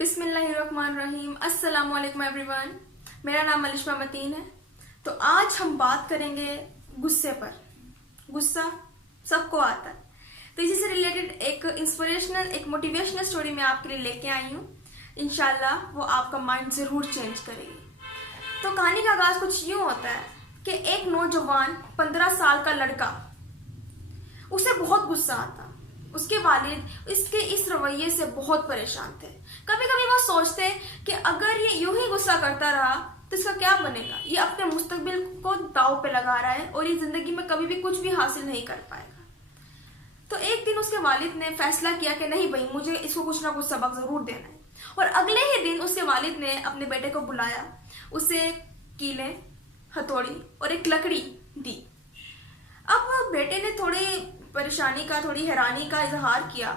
बिस्मिल्लाहिर्रहमानिर्रहीम। अस्सलाम वालेकुम एवरीवन। मेरा नाम मलिश्मा मतीन है। तो आज हम बात करेंगे गुस्से पर। गुस्सा सबको आता है, तो इसी से रिलेटेड एक इंस्पिरेशनल, एक मोटिवेशनल स्टोरी मैं आपके लिए लेके आई हूँ। इंशाल्लाह वो आपका माइंड जरूर चेंज करेगी। तो कहानी का आगाज कुछ यूं होता है कि एक नौजवान 15 साल का लड़का, उसे बहुत गुस्सा आता। उसके वालिद इसके इस रवैये से बहुत परेशान थे। कभी कभी वो सोचते कि अगर ये यूं ही गुस्सा करता रहा तो इसका क्या बनेगा। ये अपने मुस्तकबिल को दांव पे लगा रहा है और ये जिंदगी में कभी भी कुछ भी हासिल नहीं कर पाएगा। तो एक दिन उसके वालिद ने फैसला किया कि नहीं भाई, मुझे इसको कुछ ना कुछ सबक जरूर देना है। और अगले ही दिन उसके वालिद ने अपने बेटे को बुलाया, उसे कीले, हथौड़ी और एक लकड़ी दी। अब बेटे ने थोड़ी परेशानी का, थोड़ी हैरानी का इजहार किया।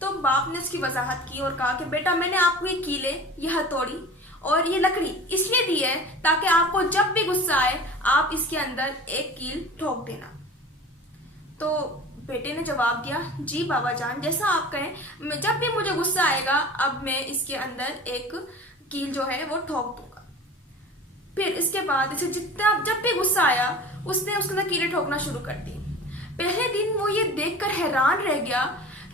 तो बाप ने उसकी वजाहत की और कहा कि बेटा, मैंने आपको ये कीले, ये हथौड़ी और ये लकड़ी इसलिए दी है ताकि आपको जब भी गुस्सा आए आप इसके अंदर एक कील ठोक देना। तो बेटे ने जवाब दिया, जी बाबा जान, जैसा आप कहें, जब भी मुझे गुस्सा आएगा अब मैं इसके अंदर एक कील जो है वो ठोक दूंगा। फिर इसके बाद इसे जब भी गुस्सा आया उसने उसके अंदर कीलें ठोकना शुरू कर दी। पहले दिन वो ये देखकर हैरान रह गया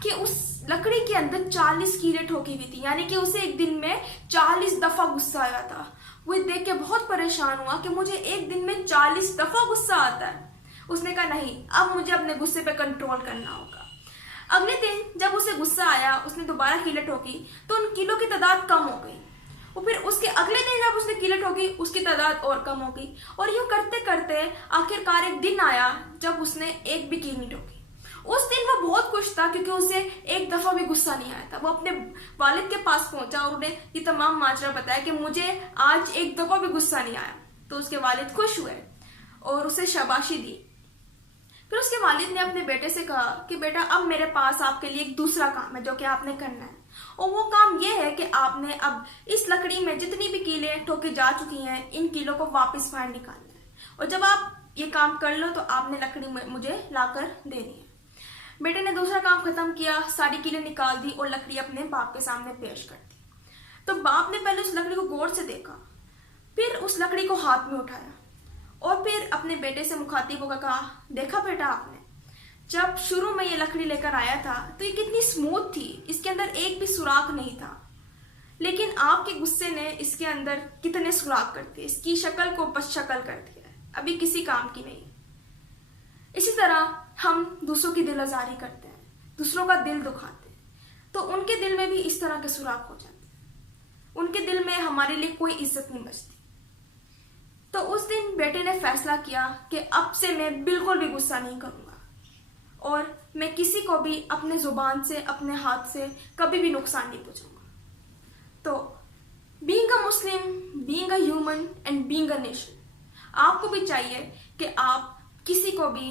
कि उस लकड़ी के अंदर 40 कीलें ठोकी हुई थी, यानी कि उसे एक दिन में 40 दफा गुस्सा आया था। वो देख के बहुत परेशान हुआ कि मुझे एक दिन में 40 दफा गुस्सा आता है। उसने कहा नहीं, अब मुझे अपने गुस्से पे कंट्रोल करना होगा। अगले दिन जब उसे गुस्सा आया, उसने दोबारा कीलें ठोकी तो उन कीलों की तादाद कम हो गई। और फिर उसके अगले दिन जब उसने कीलें ठोकी उसकी तादाद और कम हो गई। और यूं करते करते आखिरकार एक दिन आया जब उसने एक भी कील नहीं ठोकी। उस दिन वो बहुत खुश था क्योंकि उसे एक दफा भी गुस्सा नहीं आया था। वो अपने वालिद के पास पहुंचा और उन्हें ये तमाम माजरा बताया कि मुझे आज एक दफा भी गुस्सा नहीं आया। तो उसके वालिद खुश हुए और उसे शाबाशी दी। फिर उसके वालिद ने अपने बेटे से कहा कि बेटा, अब मेरे पास आपके लिए एक दूसरा काम है जो कि आपने करना है। और वो काम ये है कि आपने अब इस लकड़ी में जितनी भी कीलें ठोकी जा चुकी हैं, इन कीलों को वापस बाहर निकालना है। और जब आप ये काम कर लो तो आपने लकड़ी मुझे लाकर देनी है। बेटे ने दूसरा काम खत्म किया, सारी कीलें निकाल दी और लकड़ी अपने बाप के सामने पेश कर दी। तो बाप ने पहले उस लकड़ी को गौर से देखा, फिर उस लकड़ी को हाथ में उठाया और फिर अपने बेटे से मुखातिब होकर कहा, देखा बेटा, आपने जब शुरू में ये लकड़ी लेकर आया था तो ये कितनी स्मूथ थी, इसके अंदर एक भी सुराख नहीं था। लेकिन आपके गुस्से ने इसके अंदर कितने सुराख कर दिए, इसकी शक्ल को बदशक्ल कर दिया है, अभी किसी काम की नहीं। इसी तरह हम दूसरों की दिल आजारी करते हैं, दूसरों का दिल दुखाते हैं, तो उनके दिल में भी इस तरह के सुराख हो जाते हैं। उनके दिल में हमारे लिए कोई इज्जत नहीं बचती। तो उस दिन बेटे ने फैसला किया कि अब से मैं बिल्कुल भी गुस्सा नहीं करूंगा और मैं किसी को भी अपने जुबान से, अपने हाथ से कभी भी नुकसान नहीं पहुंचाऊंगा। तो being a Muslim, being a human and being a nation, आपको भी चाहिए कि आप किसी को भी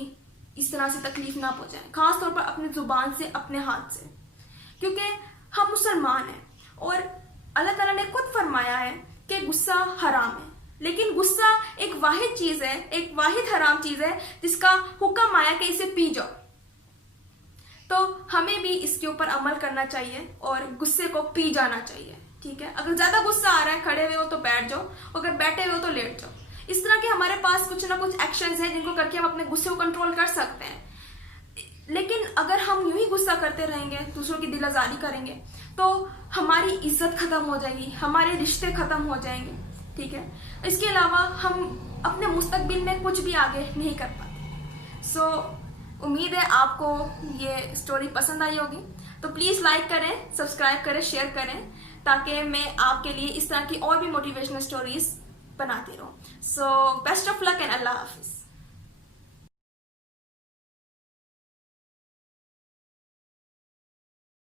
इस तरह से तकलीफ ना पहुंचाएं, खासतौर पर अपने जुबान से, अपने हाथ से, क्योंकि हम मुसलमान हैं और अल्लाह ताला ने खुद फरमाया है कि गुस्सा हराम है। लेकिन गुस्सा एक वाहिद चीज है, एक वाहिद हराम चीज है जिसका हुक्म आया कि इसे पी जाओ। तो हमें भी इसके ऊपर अमल करना चाहिए और गुस्से को पी जाना चाहिए। ठीक है, अगर ज्यादा गुस्सा आ रहा है, खड़े हुए हो तो बैठ जाओ, अगर बैठे हुए हो तो लेट जाओ। इस तरह के हमारे पास कुछ ना कुछ एक्शंस हैं जिनको करके हम अपने गुस्से को कंट्रोल कर सकते हैं। लेकिन अगर हम यूं ही गुस्सा करते रहेंगे, दूसरों की दिल आजारी करेंगे, तो हमारी इज्जत खत्म हो जाएगी, हमारे रिश्ते खत्म हो जाएंगे। ठीक है, इसके अलावा हम अपने मुस्तकबिल में कुछ भी आगे नहीं कर पाते। सो उम्मीद है आपको ये स्टोरी पसंद आई होगी। तो प्लीज लाइक करें, सब्सक्राइब करें, शेयर करें, ताकि मैं आपके लिए इस तरह की और भी मोटिवेशनल स्टोरीज बनाती रहूं। So best of luck and Allah Hafiz.